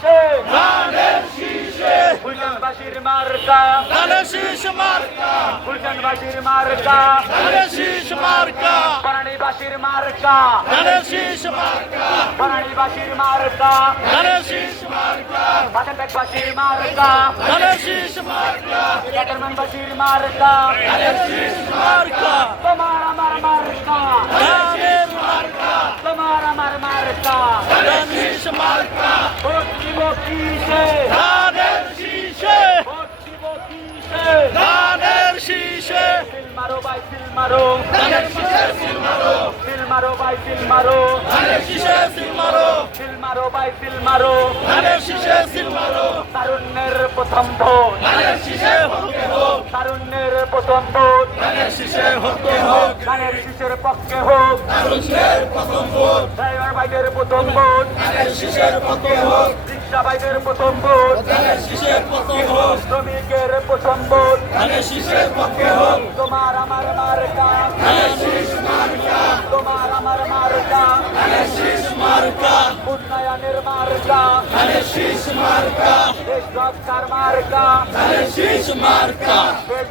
শীষে ধানের শীষে গুলশানবাসীর মার্কা ধানের শীষ মার্কা গুলশানবাসীর মার্কা ধানের শীষ মার্কা বনানীবাসীর মার্কা ধানের শীষ মার্কা বনানীবাসীর মার্কা ধানের শীষ মার্কা বাসনবাসীর মার্কা ধানের শীষ মার্কা ক্যাটারম্যানবাসীর মার্কা ধানের শীষ মার্কা তোমার আমার মার্কা ধানের মার্কা তোমার আমার মার্কা ধানের শীষ মার্কা ভোট দিব কিসে ধানের শীষে ভোট দিব কিসে ধানের শীষে সিল মারো ভাই সিল মারো ধানের শীষে সিল মারো সিল মারো ভাই সিল মারো ধানের শীষে সিল মারো সিল মারো ভাই সিল মারো ধানের শীষে সিল মারো তারুণ্যের প্রথম ভোট ধানের শীষে হতে হোক তারুণ্যের প্রথম ভোট ধানের শীষে হতে হোক ধানের শীষের পক্ষে হোক তারুণ্যের প্রথম ভোট ড্রাইভার ভাইদের প্রথম ভোট ধানের শীষের পক্ষে হোক রিক্সা ভাইদের প্রথম ভোট ধানের শীষের পক্ষে হোক শ্রমিকের প্রথম ভোট ধানের শীষের পক্ষে হোক তোমার আমার মার্কা ধানের শীষ মার্কা তোমার আমার মার্কা ধানের শীষ মার্কা উন্নয়নের মার্কা ধানের শীষ মার্কা দেশ রক্ষার মার্কা ধানের শীষ মার্কা দেশ